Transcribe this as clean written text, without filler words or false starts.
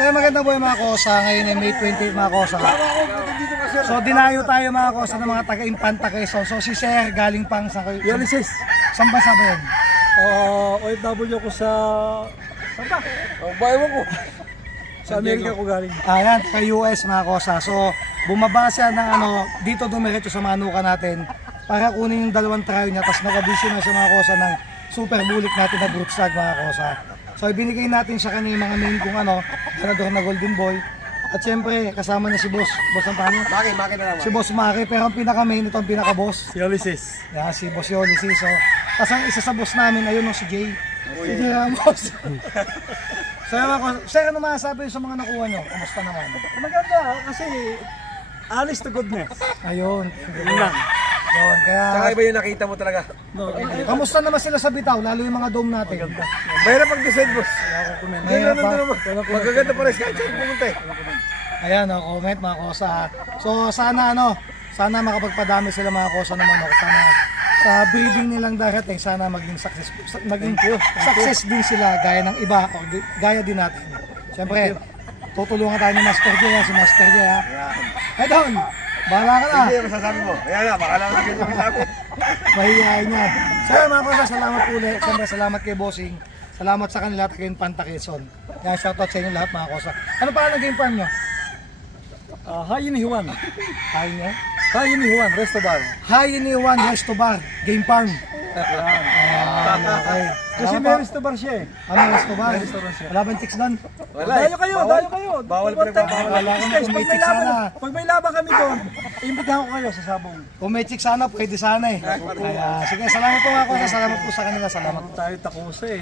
So magandang buhay mga kosa, ngayon ay May 28 mga kosa. So dinayo tayo mga kosa ng mga taga-Impanta Quezon. So si Sir galing pang sa Ulysses. Saan ba sabi yun? OFW ko sa... Saan ba? Bayaw ko. Sa Amerika ko galing. Ayan, sa US mga kosa. So bumaba siya ng dito dumiretso sa manuka natin para kunin yung dalawang try niya. Tapos nag-audition na sa mga kosa ng super bulik natin na brute stag mga kosa. So ibinigay natin sa kanya yung mga main kung ganador na Golden Boy. At syempre kasama niya si Boss. Boss ang paano? Maki na naman. Si Boss Maki, pero ang pinaka-main ito ang pinaka-boss. Si Ulysses. Yeah, si Boss Ulysses. So, kasi ang isa sa boss namin, ayun si Jay. Si Jay Ramos. So sir, ano masasabi sa mga nakuha nyo? Kamusta naman? Maganda kasi honest to goodness. Ayun. Yun lang. Yun, kaya... Saka iba yung nakita mo talaga. No, Kamusta naman sila sa bitaw? Lalo yung mga dome natin. Mahirap pag-decide, boss. Mahirap pa. Magaganda pa rin kahit saan pumunta eh. Ayan, comment mga kosa. So sana sana makapagpadami sila mga kosa ng manok. Sana sa breeding nilang darating, sana maging success din sila gaya ng iba o gaya din natin. Siyempre, tutulungan tayo ni Master J, si Master J ha. Head on! Bahala ka na! Hindi yung masasabi mo. Ayan na, baka lang ganyan yung lapit. Mahihayin niya. Sir mga kosa, salamat ulit. Siyempre, salamat kay Bossing. Salamat sa kanila at kay Impanta Quezon. Yan, shoutout sa inyo lahat mga kosa. Ano pa ang game farm nyo? Hayin ni Juan. Hayin niya? Hayin ni Juan, Resto Bar. Hayin ni Juan Resto Bar, game farm. Okay. Kasi may Resto Bar siya eh. Ano Resto Bar? Wala bang chicks doon? Wala Dayo kayo. Bawal pinagpapawala. Wala kang may chicks sana. Pag may laban kami doon, imbitahan ko kayo sa sabong. Kung may chicks sana, pwede sana eh. Kaya, sige, salamat po mga kosa. Salamat po sa kanila. Salamat. Tayo takusa eh.